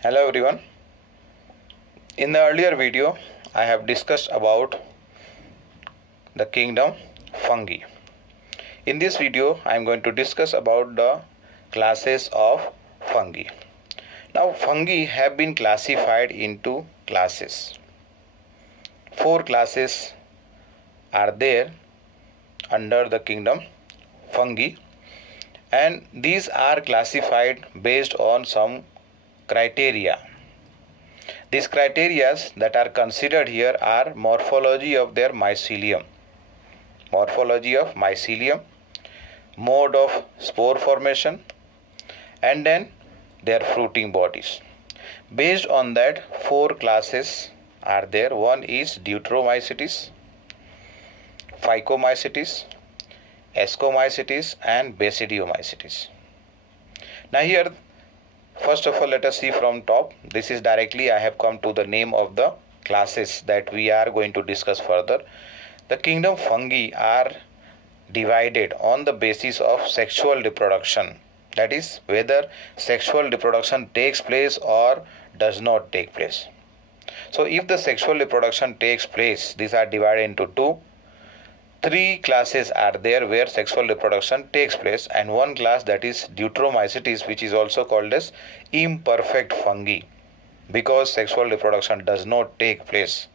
Hello everyone. In the earlier video, I have discussed about the kingdom fungi. In this video, I am going to discuss about the classes of fungi. Now, fungi have been classified into classes. 4 classes are there under the kingdom fungi, and these are classified based on some criteria. These criteria that are considered here are morphology of their mycelium, mode of spore formation, and then their fruiting bodies. Based on that, 4 classes are there. One is Deuteromycetes, Phycomycetes, Ascomycetes, and Basidiomycetes. Now here, first of all, let us see from top. This is directly I have come to the name of the classes that we are going to discuss further. The kingdom fungi are divided on the basis of sexual reproduction. That is, whether sexual reproduction takes place or does not take place. So if the sexual reproduction takes place, these are divided into 2. 3 classes are there where sexual reproduction takes place, and one class, that is Deuteromycetes, which is also called as imperfect fungi, because sexual reproduction does not take place.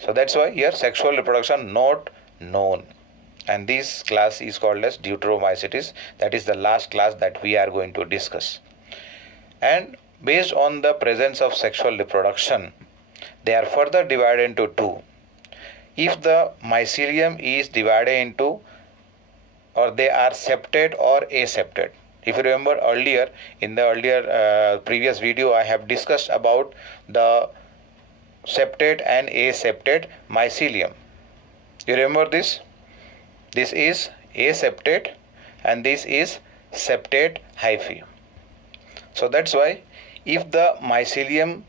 So that's why here sexual reproduction not known, and this class is called as Deuteromycetes. That is the last class that we are going to discuss. And based on the presence of sexual reproduction, they are further divided into 2. If the mycelium is divided into, or they are septate or aseptate. If you remember earlier, in the previous video, I have discussed about the septate and aseptate mycelium. You remember this? This is aseptate and this is septate hyphae. So that's why if the mycelium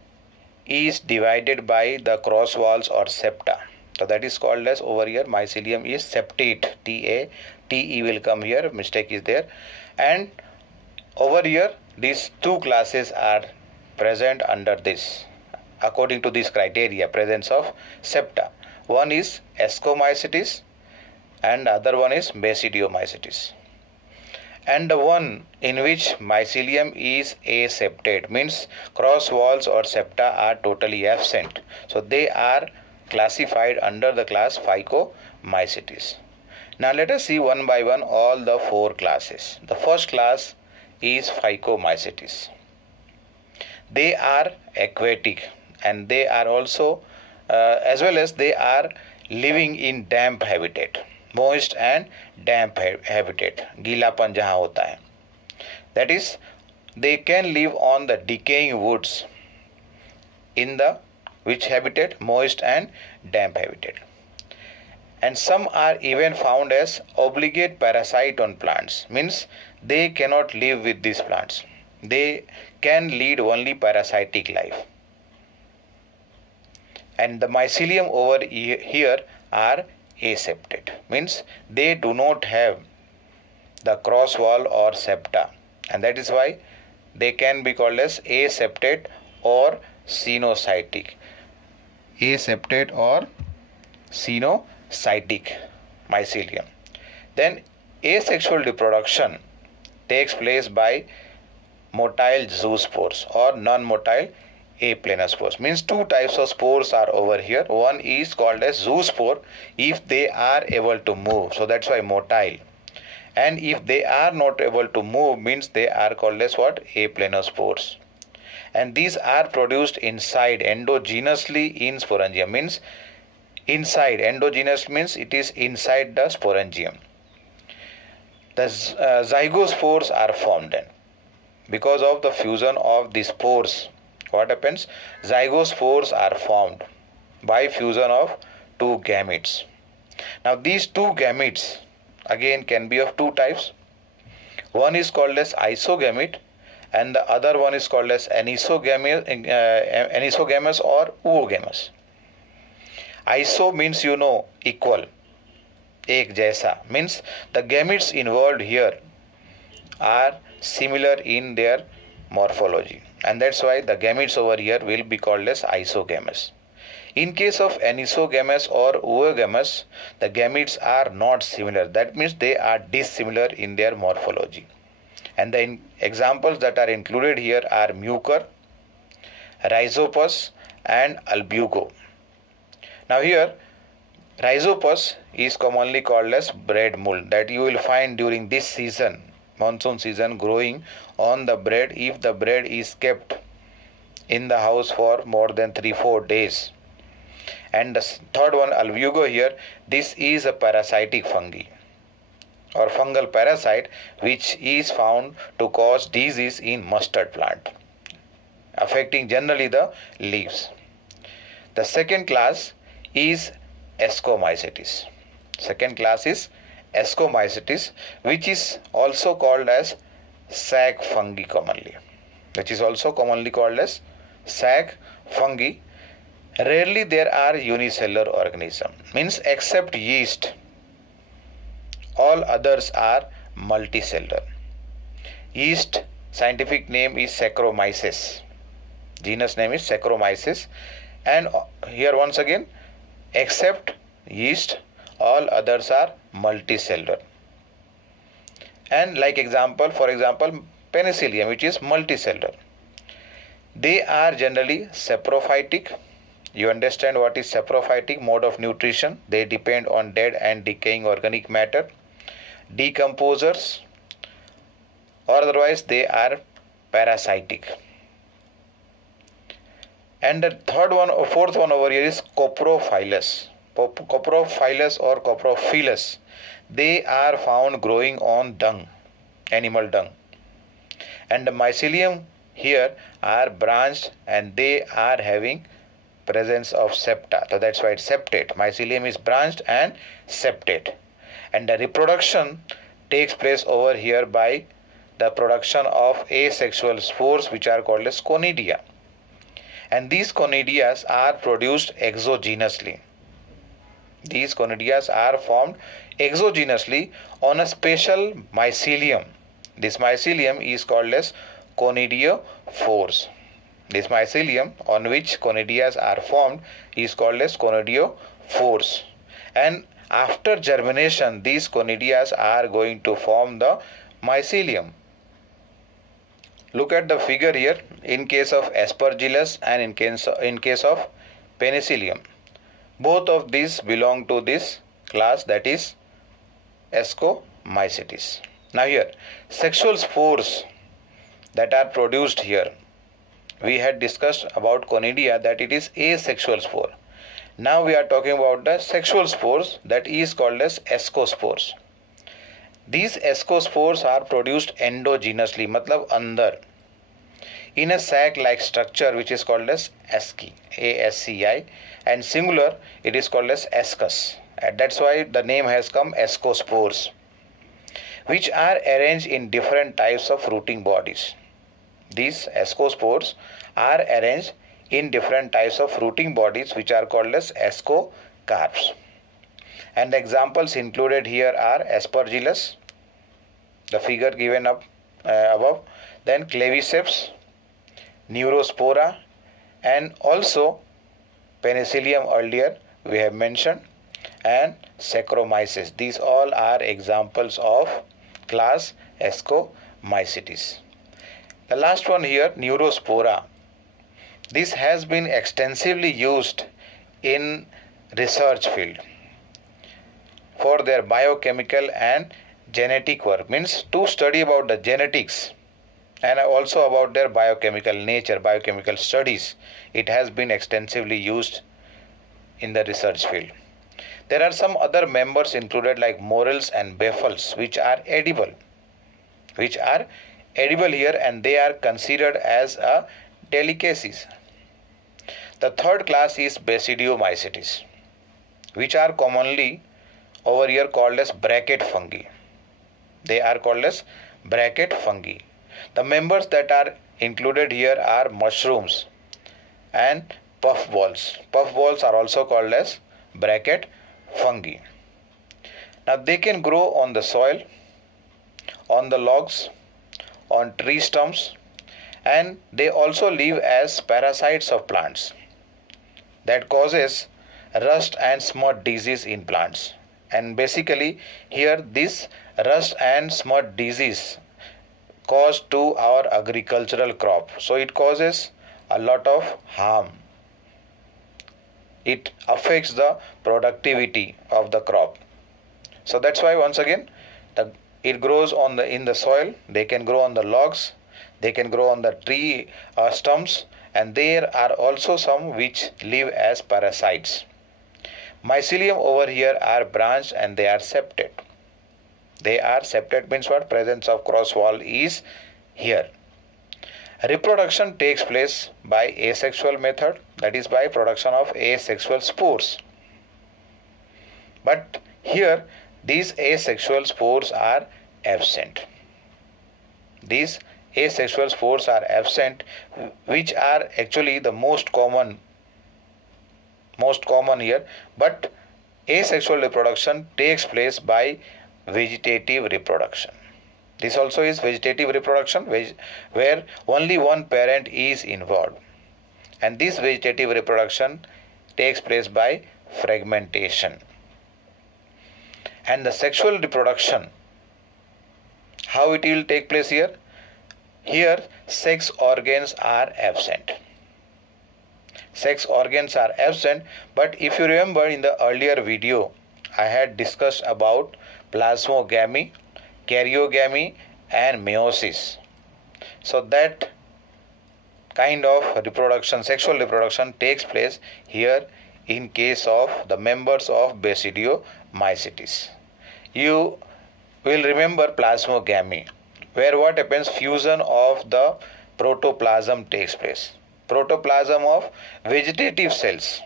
is divided by the cross walls or septa, so that is called as, over here mycelium is septate, T-A-T-E will come here, mistake is there. And over here these 2 classes are present under this, according to this criteria, presence of septa. One is Ascomycetes and other one is Basidiomycetes. And the one in which mycelium is aseptate, means cross walls or septa are totally absent. So they are classified under the class Phycomycetes. Now let us see one by one all the 4 classes. The first class is Phycomycetes. They are aquatic, and they are also as well as they are living in damp habitat, moist and damp habitat, गीलापन जहाँ होता है. That is, they can live on the decaying woods in the which habitat? Moist and damp habitat. And some are even found as obligate parasite on plants, means they cannot live with these plants. They can lead only parasitic life. And the mycelium over here are aseptate, means they do not have the cross wall or septa, and that is why they can be called as aseptate or cenocytic. Aseptate or cenocytic mycelium. Then asexual reproduction takes place by motile zoospores or non-motile aplanospores. Means 2 types of spores are over here. One is called as zoospore if they are able to move, so that's why motile. And if they are not able to move, means they are called as what? Aplanospores. And these are produced inside endogenously in sporangium, means inside. Endogenous means it is inside the sporangium. The zygospores are formed then. Because of the fusion of the spores, what happens? Zygospores are formed by fusion of 2 gametes. Now these 2 gametes again can be of 2 types. One is called as isogamete and the other one is called as anisogamous or oogamous. Iso means equal, ek jaisa, means the gametes involved here are similar in their morphology, and that's why the gametes over here will be called as isogamous. In case of anisogamous or oogamous, the gametes are not similar. That means they are dissimilar in their morphology. And the examples that are included here are mucor, rhizopus, and albugo. Now here, rhizopus is commonly called as bread mold, that you will find during this season, monsoon season, growing on the bread if the bread is kept in the house for more than 3-4 days. And the third one, albugo here, this is a parasitic fungi or fungal parasite which is found to cause disease in mustard plant, affecting generally the leaves. The second class is Ascomycetes. Second class is Ascomycetes, which is also called as sac fungi commonly, which is also commonly called as sac fungi. Rarely there are unicellular organisms, means except yeast, all others are multicellular. Yeast scientific name is Saccharomyces. Genus name is Saccharomyces. And here once again, except yeast, all others are multicellular. And like example, for example, Penicillium, which is multicellular. They are generally saprophytic. You understand what is saprophytic mode of nutrition? They depend on dead and decaying organic matter, decomposers, or otherwise they are parasitic. And the fourth one over here is Coprophilous. Coprophilous or Coprophilous. They are found growing on dung, animal dung. And the mycelium here are branched and they are having presence of septa. So that's why it's septate. Mycelium is branched and septate. And the reproduction takes place over here by the production of asexual spores which are called as conidia. And these conidia are produced exogenously. These conidia are formed exogenously on a special mycelium. This mycelium is called as conidiophores. This mycelium on which conidia are formed is called as conidiophores. And after germination, these conidia are going to form the mycelium. Look at the figure here in case of Aspergillus and in case of Penicillium. Both of these belong to this class, that is Ascomycetes. Now here, sexual spores that are produced here. We had discussed about conidia that it is asexual spore. Now we are talking about the sexual spores that is called as ascospores. These ascospores are produced endogenously, matlab andar, in a sac-like structure which is called as asci, ASCI, and singular it is called as ascus. And that's why the name has come, ascospores, which are arranged in different types of rooting bodies. These ascospores are arranged in different types of rooting bodies which are called as ascocarps. And the examples included here are Aspergillus, the figure given up above, then Claviceps, Neurospora, and also Penicillium earlier we have mentioned, and Saccharomyces. These all are examples of class Ascomycetes. The last one here, Neurospora. This has been extensively used in research field for their biochemical and genetic work, means to study about the genetics and also about their biochemical nature, biochemical studies. It has been extensively used in the research field. There are some other members included like morels and baffles which are edible here, and they are considered as a delicacies. The third class is Basidiomycetes, which are commonly over here called as bracket fungi. They are called as bracket fungi. The members that are included here are mushrooms and puffballs. Puffballs are also called as bracket fungi. Now they can grow on the soil, on the logs, on tree stumps, and they also live as parasites of plants that causes rust and smut disease in plants. And basically here this rust and smut disease caused to our agricultural crop, so it causes a lot of harm. It affects the productivity of the crop. So that's why once again it grows on the in the soil. They can grow on the logs, they can grow on the tree stumps, and there are also some which live as parasites. Mycelium over here are branched and they are septate. They are septate means what? Presence of cross wall is here. Reproduction takes place by asexual method, that is by production of asexual spores. But here these asexual spores are absent. These asexual spores are absent, which are actually the most common here, but asexual reproduction takes place by vegetative reproduction. This also is vegetative reproduction where only one parent is involved, and this vegetative reproduction takes place by fragmentation. And the sexual reproduction, how it will take place here? Here sex organs are absent. Sex organs are absent, but if you remember in the earlier video I had discussed about plasmogamy, karyogamy and meiosis. So that kind of reproduction, sexual reproduction takes place here in case of the members of Basidiomycetes. You will remember plasmogamy, where what happens? Fusion of the protoplasm takes place. Protoplasm of vegetative cells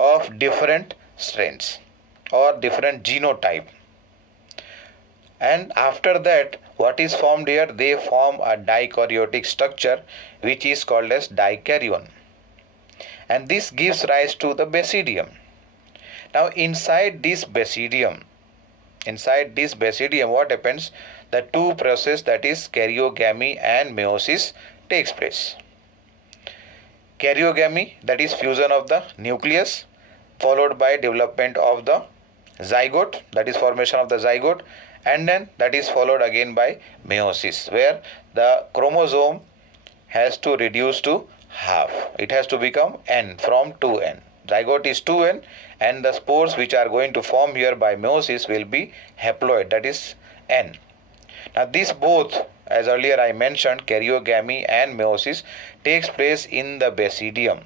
of different strains or different genotype. And after that, what is formed here? They form a dikaryotic structure which is called as dikaryon. And this gives rise to the basidium. Now inside this basidium, what happens? The two process, that is karyogamy and meiosis, takes place. Karyogamy, that is fusion of the nucleus, followed by development of the zygote, that is formation of the zygote, and then that is followed again by meiosis, where the chromosome has to reduce to half. It has to become n from 2n. Zygote is 2n, and the spores which are going to form here by meiosis will be haploid, that is n. Now these both, as earlier I mentioned, karyogamy and meiosis, takes place in the basidium,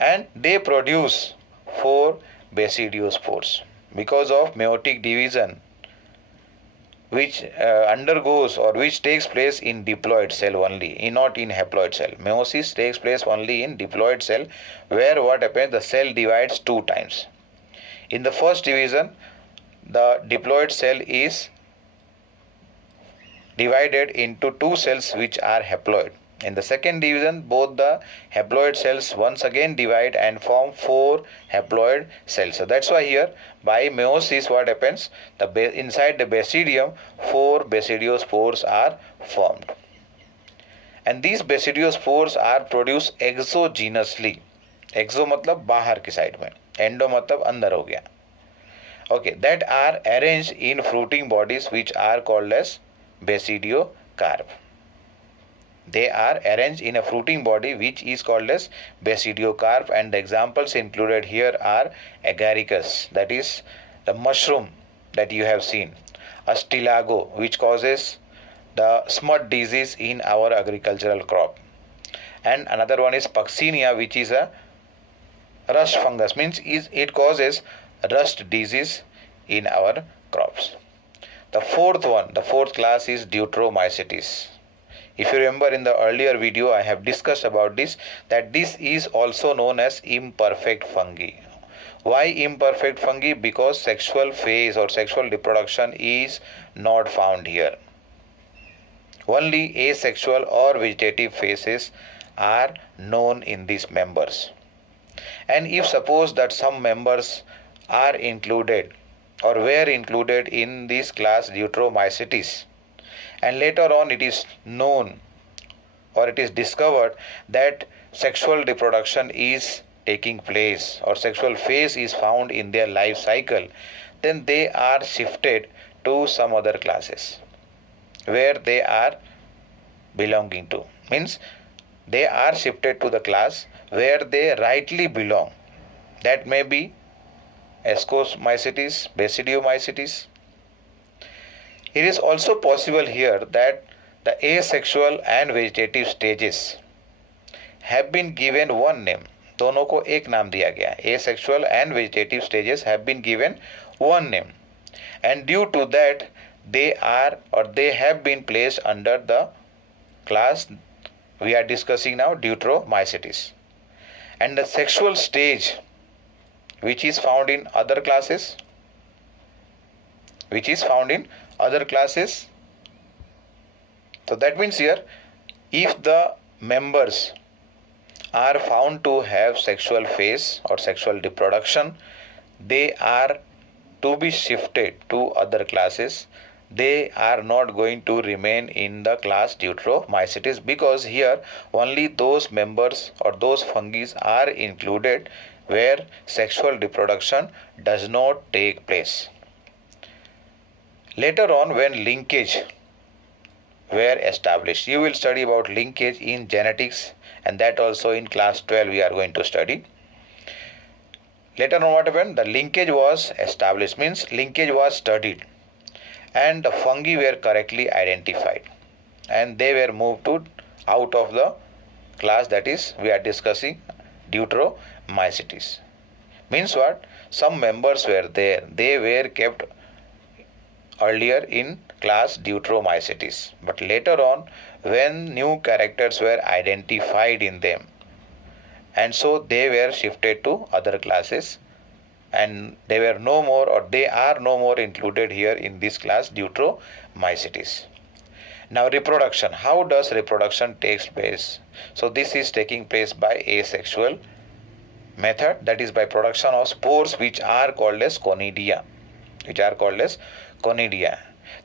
and they produce 4 basidiospores because of meiotic division, which undergoes or which takes place in diploid cell only, not in haploid cell. Meiosis takes place only in diploid cell, where what happens? The cell divides 2 times. In the first division, the diploid cell is divided into 2 cells which are haploid. In the second division, both the haploid cells once again divide and form 4 haploid cells. So that's why here by meiosis what happens? Inside the basidium 4 basidiospores are formed. And these basidiospores are produced exogenously. Exo मतलब बाहर की side में, endo मतलब अंदर हो गया. Okay, that are arranged in fruiting bodies which are called as basidiocarp. They are arranged in a fruiting body which is called as basidiocarp, and the examples included here are agaricus, that is the mushroom that you have seen, astilago, which causes the smut disease in our agricultural crop, and another one is Puccinia, which is a rust fungus, means it causes rust disease in our crops. The fourth class is Deuteromycetes. If you remember in the earlier video I have discussed about this, that this is also known as imperfect fungi. Why imperfect fungi? Because sexual phase or sexual reproduction is not found here. Only asexual or vegetative phases are known in these members. And if suppose that some members are included or were included in this class Deuteromycetes, and later on it is known or it is discovered that sexual reproduction is taking place or sexual phase is found in their life cycle, then they are shifted to some other classes where they are belonging to. Means they are shifted to the class where they rightly belong. That may be Ascomycetes, Basidiomycetes. It is also possible here that the asexual and vegetative stages have been given one name. दोनों को एक नाम दिया गया. Asexual and vegetative stages have been given one name, and due to that they have been placed under the class we are discussing now, Deuteromycetes. And the sexual stage which is found in other classes, so that means here, if the members are found to have sexual phase or sexual reproduction, they are to be shifted to other classes. They are not going to remain in the class Deuteromycetes, because here only those members or those fungi are included where sexual reproduction does not take place. Later on, when linkage were established, you will study about linkage in genetics, and that also in class 12 we are going to study. Later on what happened? The linkage was established, means linkage was studied, and the fungi were correctly identified, and they were moved to out of the class that is we are discussing, Deuteromycetes. Means what? Some members were there, they were kept earlier in class Deuteromycetes, but later on when new characters were identified in them, and so they were shifted to other classes, and they were no more or they are no more included here in this class Deuteromycetes. Now reproduction. How does reproduction takes place? So this is taking place by asexual method, that is by production of spores which are called as conidia.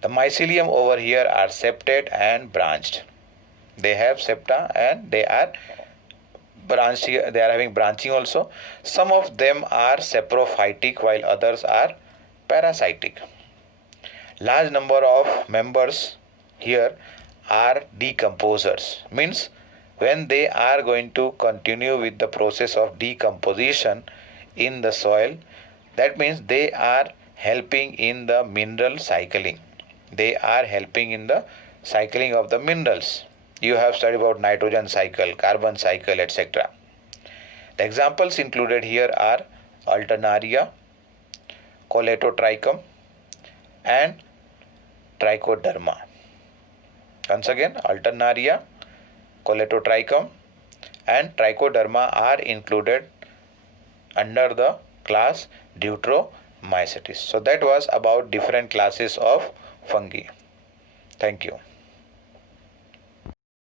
The mycelium over here are septate and branched. They have septa and they are branched here. They are having branching also. Some of them are saprophytic while others are parasitic. Large number of members here are decomposers. Means when they are going to continue with the process of decomposition in the soil, that means they are helping in the mineral cycling. They are helping in the cycling of the minerals. You have studied about nitrogen cycle, carbon cycle, etc. The examples included here are Alternaria, Colletotrichum and Trichoderma. Once again, Alternaria, Colletotrichum and Trichoderma are included under the class Deuteromycetes. So that was about different classes of fungi. Thank you.